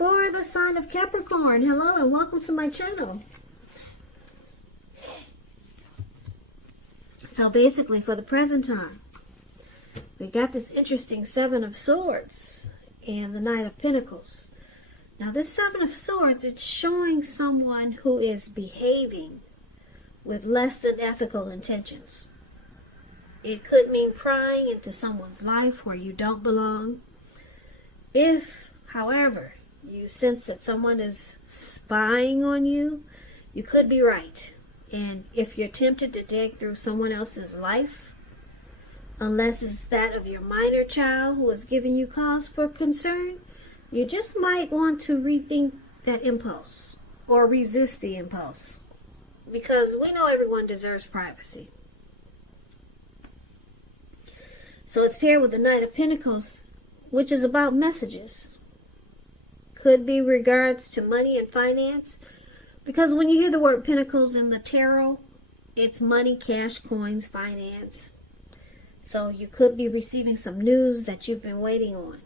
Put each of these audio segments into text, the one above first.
for the sign of Capricorn. Hello and welcome to my channel. So basically, for the present time, we got this interesting Seven of Swords and the Knight of Pentacles. Now this Seven of Swords, it's showing someone who is behaving with less than ethical intentions. It could mean prying into someone's life where you don't belong. If, however, you sense that someone is spying on you, you could be right. And if you're tempted to dig through someone else's life, unless it's that of your minor child who is giving you cause for concern, you just might want to rethink that impulse or resist the impulse. Because we know everyone deserves privacy. So it's paired with the Knight of Pentacles, which is about messages. Could be regards to money and finance. Because when you hear the word Pentacles in the tarot, it's money, cash, coins, finance. So you could be receiving some news that you've been waiting on.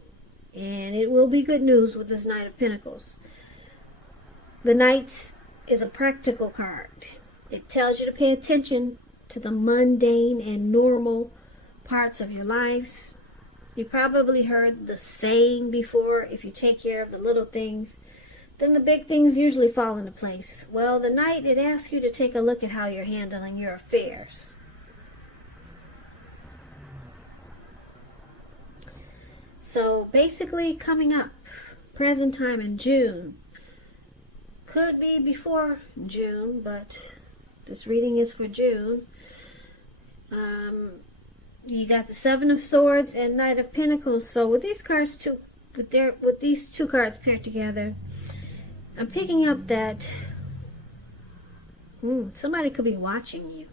And it will be good news with this Knight of Pentacles. The Knight is a practical card. It tells you to pay attention to the mundane and normal parts of your lives. You probably heard the saying before, if you take care of the little things, then the big things usually fall into place. Well, the Knight, it asks you to take a look at how you're handling your affairs. So basically, coming up, present time in June, could be before June, but this reading is for June. You got the Seven of Swords and Knight of Pentacles. So with these cards with these two cards paired together, I'm picking up that somebody could be watching you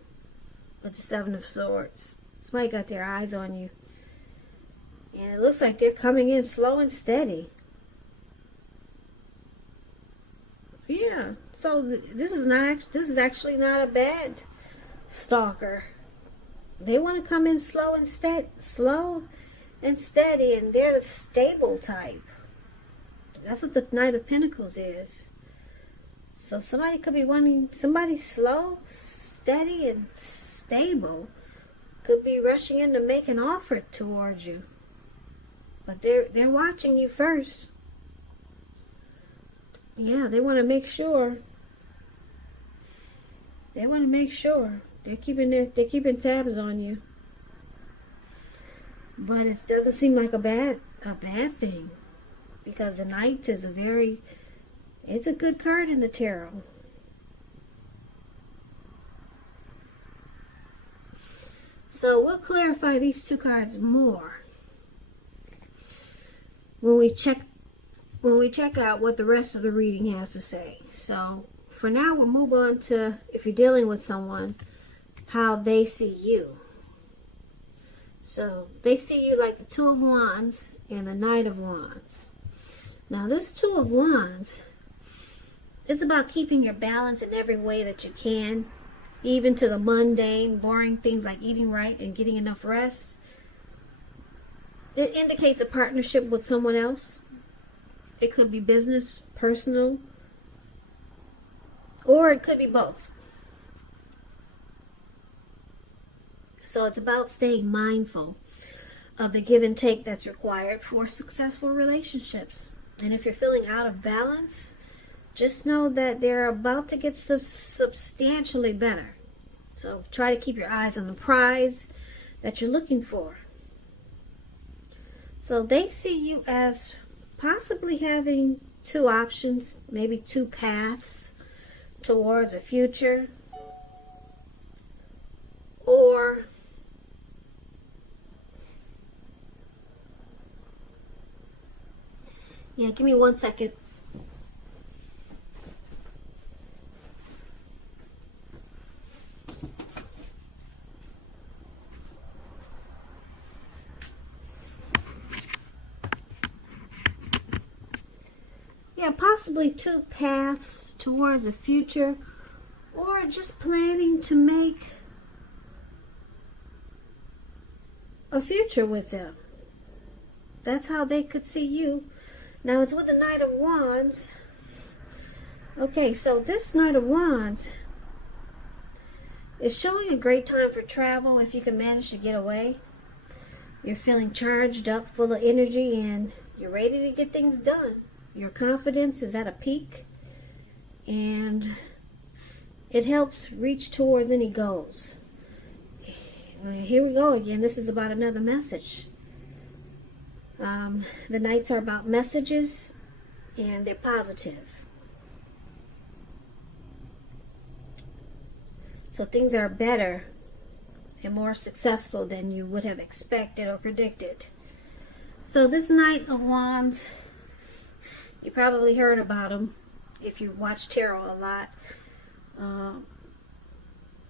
with the Seven of Swords. Somebody got their eyes on you. And it looks like they're coming in slow and steady. Yeah. So this is actually not a bad stalker. They want to come in slow and steady, and they're the stable type. That's what the Knight of Pentacles is. So somebody could be wanting somebody slow, steady, and stable. Could be rushing in to make an offer towards you. But they're watching you first. Yeah, they want to make sure. They want to make sure they're keeping tabs on you. But it doesn't seem like a bad thing, because the Knight is it's a good card in the tarot. So we'll clarify these two cards more when we check out what the rest of the reading has to say. So for now, we'll move on to, if you're dealing with someone, how they see you. So they see you like the Two of Wands and the Knight of Wands. Now this Two of Wands, it's about keeping your balance in every way that you can, even to the mundane, boring things like eating right and getting enough rest. It indicates a partnership with someone else. It could be business, personal, or it could be both. So it's about staying mindful of the give and take that's required for successful relationships. And if you're feeling out of balance, just know that they're about to get substantially better. So try to keep your eyes on the prize that you're looking for. So they see you as possibly having two options, maybe two paths towards a future. Or give me 1 second. Possibly two paths towards a future, or just planning to make a future with them. That's how they could see you. Now it's with the Knight of Wands. Okay, so this Knight of Wands is showing a great time for travel if you can manage to get away. You're feeling charged up, full of energy, and you're ready to get things done. Your confidence is at a peak, and it helps reach towards any goals. Here we go again. This is about another message. The Knights are about messages, and they're positive. So things are better and more successful than you would have expected or predicted. So this Knight of Wands, you probably heard about him if you watch tarot a lot.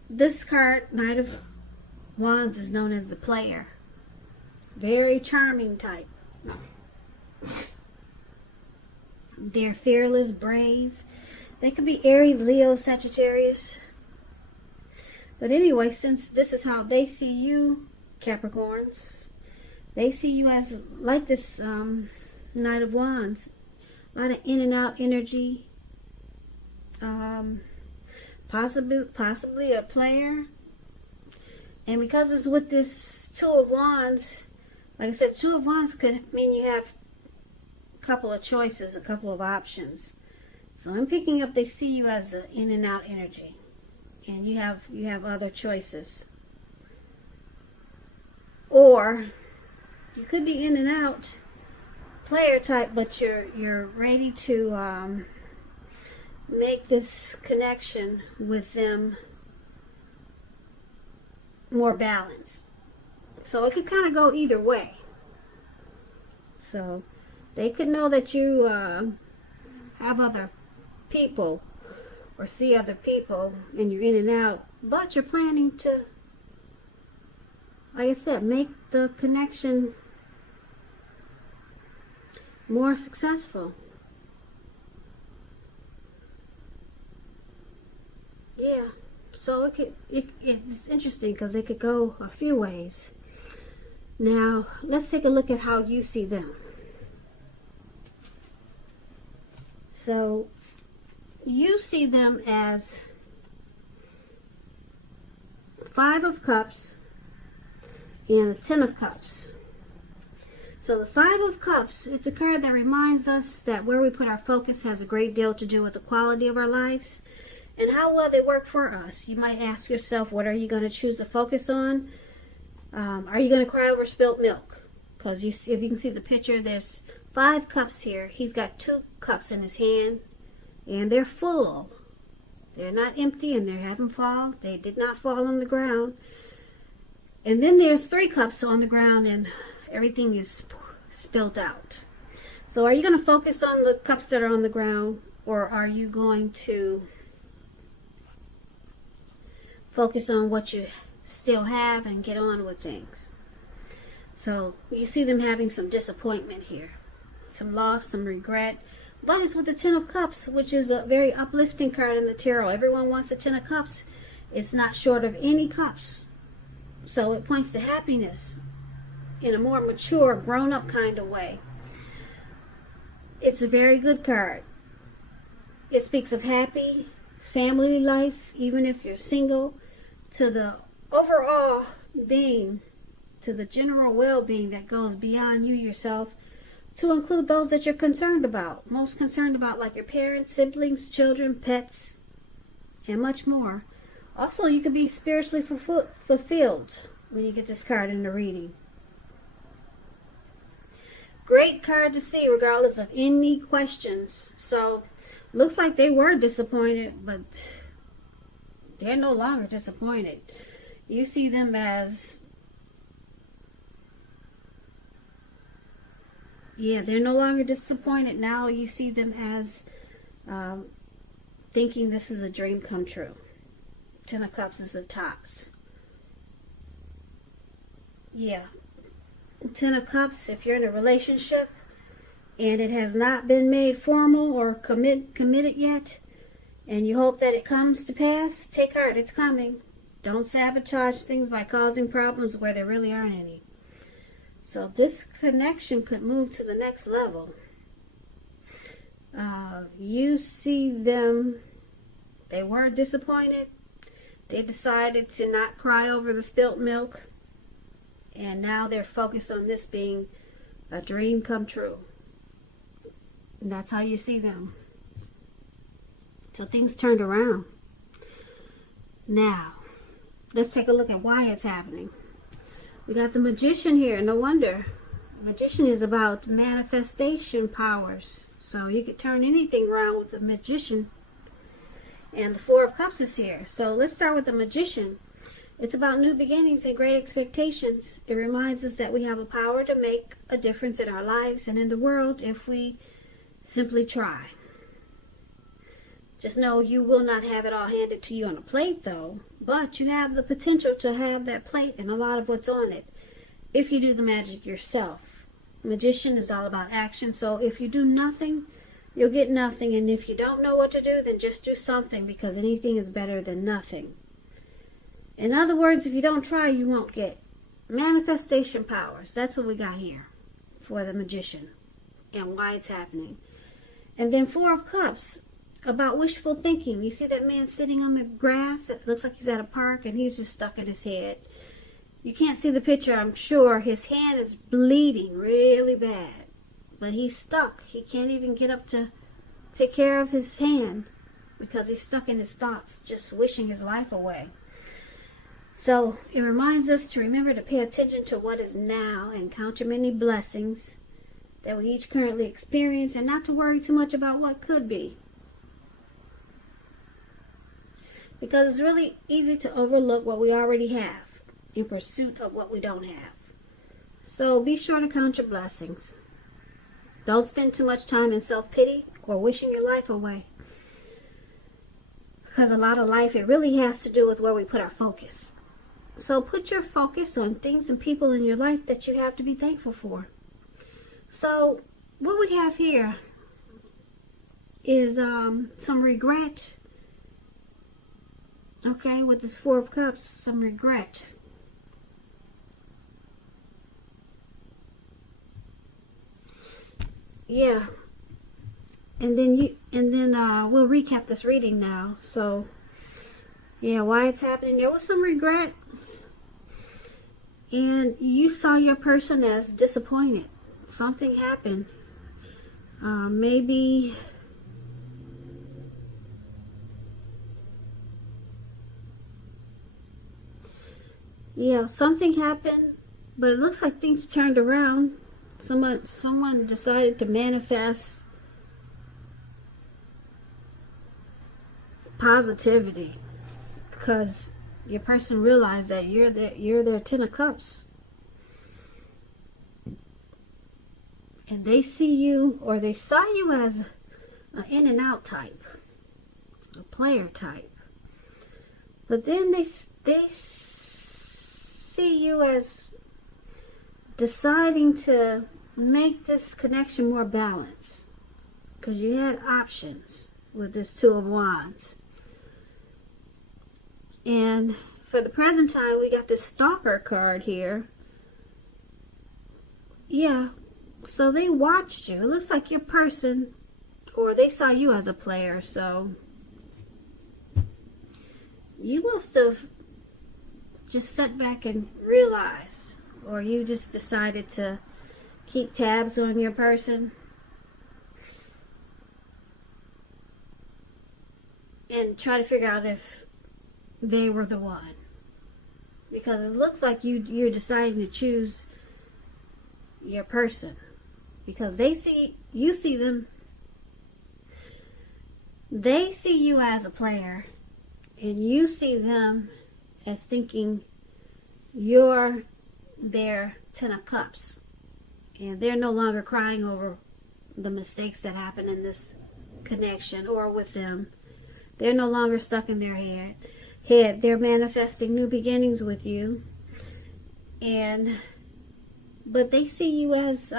This card, Knight of Wands, is known as the player. Very charming type. They're fearless, brave. They could be Aries, Leo, Sagittarius. But anyway, since this is how they see you, Capricorns, they see you as like this Knight of Wands. A lot of in and out energy. Possibly a player. And because it's with this Two of Wands, like I said, Two of Wands could mean you have a couple of choices, a couple of options. So I'm picking up they see you as an in and out energy. And you have other choices. Or you could be in and out player type, but you're ready to make this connection with them more balanced. So it could kind of go either way. So they could know that you have other people or see other people and you're in and out, but you're planning to, like I said, make the connection more successful. Yeah, so it's interesting because it could go a few ways. Now, let's take a look at how you see them. So, you see them as Five of Cups and a Ten of Cups. So the Five of Cups, it's a card that reminds us that where we put our focus has a great deal to do with the quality of our lives and how well they work for us. You might ask yourself, what are you going to choose to focus on? Are you going to cry over spilt milk? Because if you can see the picture, there's 5 cups here. He's got 2 cups in his hand. And they're full. They're not empty and they haven't fallen. They did not fall on the ground. And then there's 3 cups on the ground and everything is spilled out. So are you going to focus on the cups that are on the ground, or are you going to focus on what you still have and get on with things? So you see them having some disappointment here. Some loss, some regret. But it's with the Ten of Cups, which is a very uplifting card in the tarot. Everyone wants a Ten of Cups. It's not short of any cups. So it points to happiness in a more mature, grown-up kind of way. It's a very good card. It speaks of happy family life, even if you're single, to the overall being, to the general well-being that goes beyond you yourself, to include those that you're concerned about, most concerned about, like your parents, siblings, children, pets, and much more. Also, you could be spiritually fulfilled when you get this card in the reading. Great card to see regardless of any questions. So, looks like they were disappointed, but they're no longer disappointed. You see them as, yeah, they're no longer disappointed. Now you see them as thinking this is a dream come true. Ten of Cups is of tops. Yeah. Ten of Cups, if you're in a relationship and it has not been made formal or committed yet, and you hope that it comes to pass, take heart, it's coming. Don't sabotage things by causing problems where there really aren't any. So this connection could move to the next level. You see them, they were disappointed. They decided to not cry over the spilt milk. And now they're focused on this being a dream come true. And that's how you see them. So things turned around. Now, let's take a look at why it's happening. We got the Magician here. No wonder. Magician is about manifestation powers. So you could turn anything around with the Magician. And the Four of Cups is here. So let's start with the Magician. It's about new beginnings and great expectations. It reminds us that we have a power to make a difference in our lives and in the world if we simply try. Just know you will not have it all handed to you on a plate, though. But you have the potential to have that plate and a lot of what's on it if you do the magic yourself. Magician is all about action. So if you do nothing, you'll get nothing. And if you don't know what to do, then just do something, because anything is better than nothing. In other words, if you don't try, you won't get. Manifestation powers. That's what we got here for the Magician and why it's happening. And then Four of Cups, about wishful thinking. You see that man sitting on the grass? It looks like he's at a park and he's just stuck in his head. You can't see the picture, I'm sure. His hand is bleeding really bad. But he's stuck. He can't even get up to take care of his hand because he's stuck in his thoughts, just wishing his life away. So it reminds us to remember to pay attention to what is now and count your many blessings that we each currently experience, and not to worry too much about what could be. Because it's really easy to overlook what we already have in pursuit of what we don't have. So be sure to count your blessings. Don't spend too much time in self-pity or wishing your life away. Because a lot of life, it really has to do with where we put our focus. So put your focus on things and people in your life that you have to be thankful for. So what we have here is some regret. Okay, with this Four of Cups, some regret. Yeah. And then we'll recap this reading now. So yeah, why it's happening. There was some regret. And you saw your person as disappointed. Something happened. Maybe yeah, something happened, but it looks like things turned around. Someone decided to manifest positivity, because your person realized that you're their Ten of Cups. And they see you, or they saw you as an in and out type, a player type. But then they see you as deciding to make this connection more balanced, because you had options with this Two of Wands. And for the present time, we got this Stalker card here. Yeah, so they watched you. It looks like your person, or they saw you as a player, so you must have just sat back and realized, or you just decided to keep tabs on your person and try to figure out if they were the one. Because it looks like you're deciding to choose your person, because they see them, they see you as a player, and you see them as thinking you're their Ten of Cups, and they're no longer crying over the mistakes that happen in this connection or with them. They're no longer stuck in their head. They're manifesting new beginnings with you, but they see you as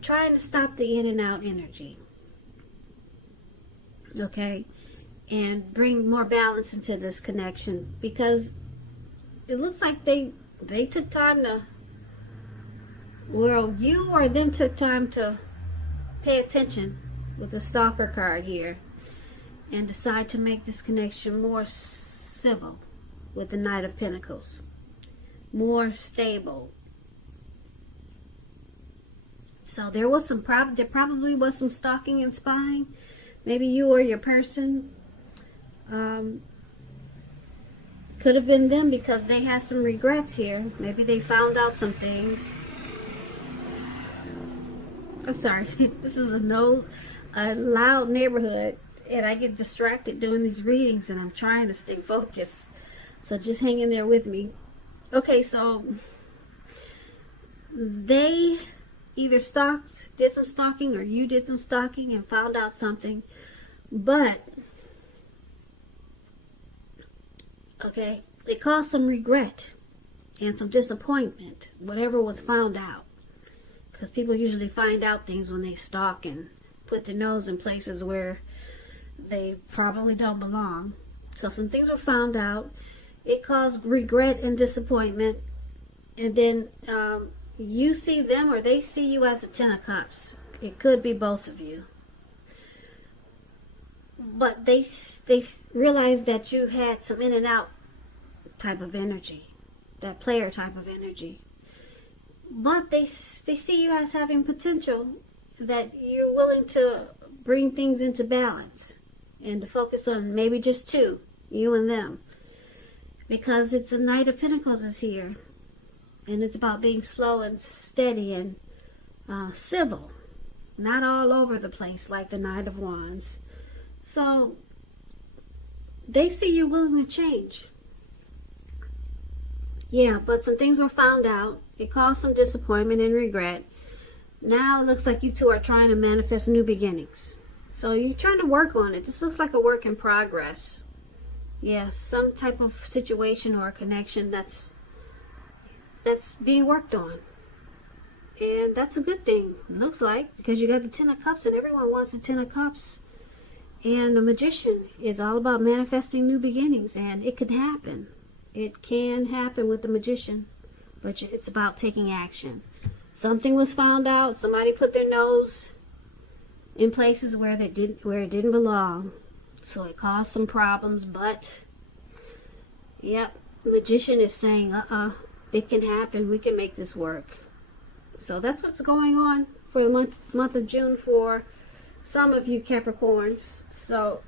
trying to stop the in and out energy, okay, and bring more balance into this connection, because it looks like they took time to, well, you or them took time to pay attention with the stalker card here and decide to make this connection more civil with the Knight of Pentacles, more stable. So there probably was some stalking and spying. Maybe you or your person. Could have been them because they had some regrets here. Maybe they found out some things. I'm sorry. This is a loud neighborhood, and I get distracted doing these readings, and I'm trying to stay focused. So just hang in there with me. Okay, so they either did some stalking, or you did some stalking and found out something. But, okay, it caused some regret and some disappointment, whatever was found out. Because people usually find out things when they stalk and put their nose in places where they probably don't belong. So some things were found out. It caused regret and disappointment. And then you see them or they see you as a Ten of Cups. It could be both of you. But they realized that you had some in and out type of energy. That player type of energy. But they see you as having potential, that you're willing to bring things into balance and to focus on maybe just two, you and them. Because it's the Knight of Pentacles is here. And it's about being slow and steady and civil. Not all over the place like the Knight of Wands. So they see you're willing to change. Yeah, but some things were found out. It caused some disappointment and regret. Now it looks like you two are trying to manifest new beginnings. So you're trying to work on it. This looks like a work in progress. Yeah, some type of situation or a connection that's being worked on. And that's a good thing, it looks like, because you got the Ten of Cups and everyone wants the Ten of Cups. And the Magician is all about manifesting new beginnings, and it could happen. It can happen with the Magician, but it's about taking action. Something was found out. Somebody put their nose in places where it didn't belong. So it caused some problems, but yep, Magician is saying, it can happen. We can make this work. So that's what's going on for the month of June for some of you Capricorns. So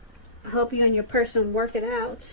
I hope you and your person work it out.